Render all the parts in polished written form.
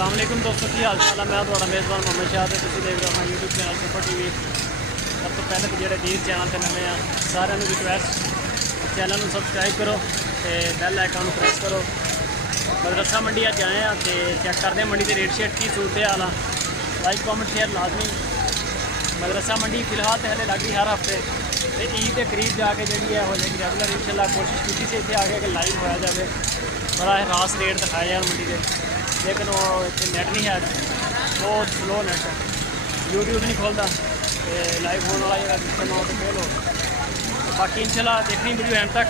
अस्सलाम वालेकुम दोस्तों, की हाल चाल है। मैं थोड़ा मेज़बान मोहम्मद शाह ते तुसीं देख रहे हो यूट्यूब चैनल सुपर टीवी। सब तो पहले तो जो वीर चैनल से नवे हैं सारे रिक्वेस्ट चैनल में सबसक्राइब करो तो बैल आइकन प्रेस करो। मदरसा मंडी अज आए हैं तो चेक करते हैं मंडी के रेट शेट की सूरत हाल। लाइक कॉमेंट शेयर लाजमी। मदरसा मंडी फिलहाल तो हले लग रही हर हफ्ते तो ईद के करीब जाके जी है हो जाएगी रेगुलर। इंशाल्लाह कोशिश की थी इतने आगे कि लाइव होया जाए। बड़ा रास रेट दिखाए यार मंडी के, लेकिन वो नैट नहीं है, बहुत स्लो नैट है, यूट्यूब नहीं खोलता लाइव होने वाला जगह सिस्टम हो तो फेल हो। बाकी इंशाल्लाह देखनी वीडियो एंड तक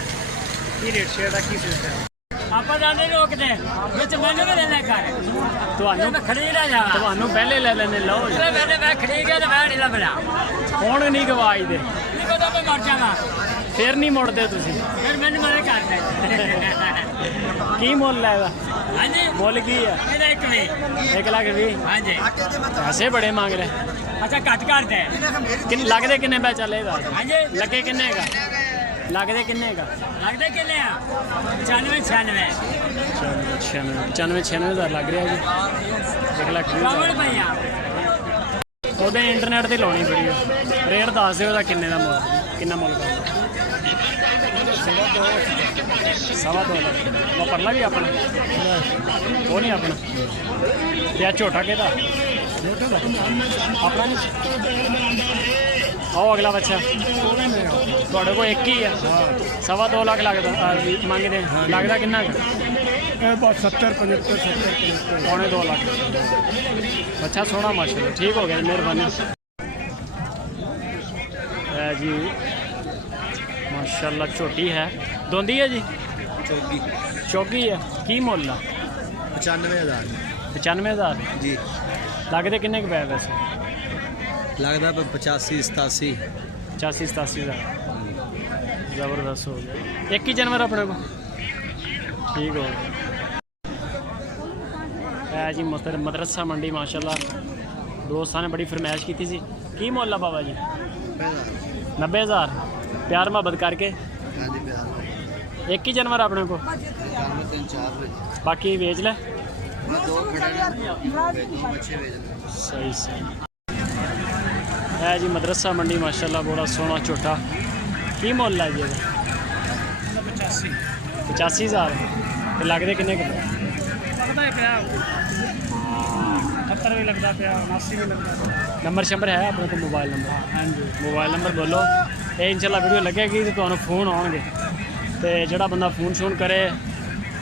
की रेट शेट है की सूरत है। ਆਪਾਂ ਜਾਂਦੇ ਰੋਕਦੇ ਵਿੱਚ ਮੈਨੂੰ ਵੀ ਲੈ ਲੈ ਕਰ ਤੁਹਾਨੂੰ ਖੜੀ ਨਾ ਜਾ ਤੁਹਾਨੂੰ ਪਹਿਲੇ ਲੈ ਲੈਣੇ ਲਓ ਜੀ। ਮੈਂ ਖੜੀ ਗਿਆ ਤੇ ਮੈਂ ਨਹੀਂ ਲੱਭਣਾ ਹੁਣ ਨਹੀਂ ਗਵਾਜ ਦੇ ਨਹੀਂ ਪਤਾ ਮੈਂ ਮਰ ਜਾਵਾਂ ਫਿਰ ਨਹੀਂ ਮੁੜਦੇ ਤੁਸੀਂ। ਫਿਰ ਮੈਨੂੰ ਮਰੇ ਕਰਦੇ ਕੀ ਮੁੱਲ ਹੈ ਇਹਦਾ? ਹਾਂਜੀ ਮੁੱਲ ਕੀ ਹੈ ਇਹਦਾ 1 ਲੱਖ 1,20,000। ਹਾਂਜੀ ਪੈਸੇ ਬੜੇ ਮੰਗ ਰਹੇ। ਅੱਛਾ ਘੱਟ ਕਰਦੇ ਕਿੰਨੇ ਲੱਗਦੇ ਕਿੰਨੇ ਪੈ ਚੱਲੇ ਇਹਦਾ? ਹਾਂਜੀ ਲੱਗੇ ਕਿੰਨੇ ਹੈਗਾ? ਲੱਗਦੇ ਕਿੰਨੇ ਹੈਗਾ? ਲੱਗਦੇ ਕਿੰਨੇ ਆ 95,000 ਲੱਗ ਰਿਹਾ ਜੀ। 1,20,000 ਰੁਪਈਆ ਉਹਦੇ ਇੰਟਰਨੈਟ ਤੇ ਲਾਉਣੀ ਵੀਡੀਓ। ਰੇਟ ਦੱਸ ਦਿਓ ਉਹਦਾ ਕਿੰਨੇ ਦਾ ਮੁੱਲ, ਕਿੰਨਾ ਮੁੱਲ ਕਰਦਾ? 2.5 ਲੱਖ। ਉਹ ਪਰਲਾ ਵੀ ਆਪਣਾ? ਉਹ ਨਹੀਂ ਆਪਣਾ ਤੇ ਆ ਝੋਟਾ ਕਿਹਦਾ? ਆਪਣਾ ਨਹੀਂ। ਆਓ ਅਗਲਾ ਬੱਚਾ ਤੁਹਾਡੇ ਕੋਲ ਇੱਕ ਹੀ ਆ। 2.5 ਲੱਖ ਲੱਗਦਾ ਮੰਗਦੇ ਲੱਗਦਾ ਕਿੰਨਾ? 70-75 पौने 2 लाख। अच्छा सोना माशाल्लाह, ठीक हो गया, मेहरबानी जी। माशाल्लाह छोटी है, दोंदी है जी, चौकी है। की मुल है? 95,000 95,000 जी। लगते किन्ने पै वैसे? लगता 85-87 85-87,000। ज़बरदस्त हो गया। एक ही जानवर अपने को ठीक हो गया है जी। मदरसा मंडी माशाल्लाह दोस्तों ने बड़ी फरमाइश की थी। की मुल है बाबा जी? 90,000। प्यार मोहब्बत करके एक ही जानवर अपने को, बाकी बेच ले। सही सही है जी। मदरसा मंडी माशाल्लाह बड़ा सोना छोटा। की मुल है जी? 85,000। लगते किन्ने के? भी लगता पिया 89 भी लगता। नंबर शंबर है अपने को? Mobile number? हाँ जी मोबाइल नंबर बोलो। ये इंशाल्लाह वीडियो लगेगी तो तुम्हें फोन आउणगे तो जोड़ा बंदा फोन शोन करे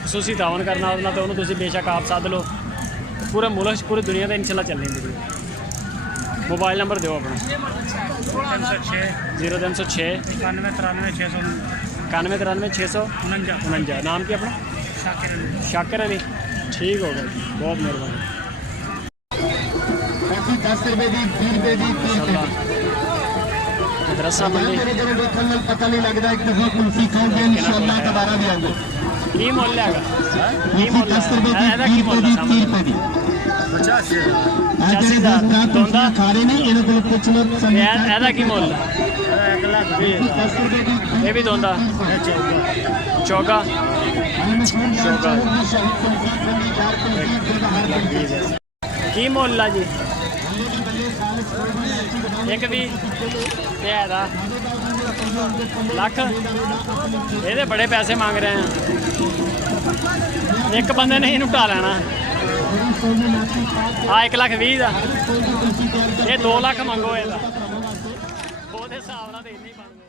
खसूसी तावन करना उसना तो उन्होंने बेशक आप सद लो। पूरे मुल्क पूरी दुनिया से इंशाल्लाह चलनी वीडियो। मोबाइल नंबर दो अपना। 0306 9193 नाम की अपना? शाकिर अली। ठीक हो गया, बहुत मेहरबानी। मदरसा मंडी पता नहीं लगता एक दफा कुल्फी खाओगे इंशाल्लाह दोबारा भी आएंगे। की मुल है? की मुल है? 85,000 दोंदा खा रहे नहीं इन्हें को कुछ लोग ਇਹਦਾ ਕੀ ਮੁੱਲ ਹੈ? 1,20,000। ਇਹ ਵੀ ਦੋਂਦਾ ਚੌਗਾ। ਕੀ ਮੁੱਲ ਆ ਜੀ? 1,20,000 ਲੱਖ। ਇਹਦੇ ਬੜੇ ਪੈਸੇ ਮੰਗ ਰਹੇ ਆ। ਇੱਕ ਬੰਦੇ ਨੇ ਇਹਨੂੰ ਢਾ ਲੈਣਾ। ਆ 1,20,000 ਦਾ, ਇਹ 2 ਲੱਖ ਮੰਗੋ ਇਹਦਾ। ਉਹਦੇ ਹਿਸਾਬ ਨਾਲ ਤਾਂ ਇੰਨੇ ਹੀ ਬਣਦੇ।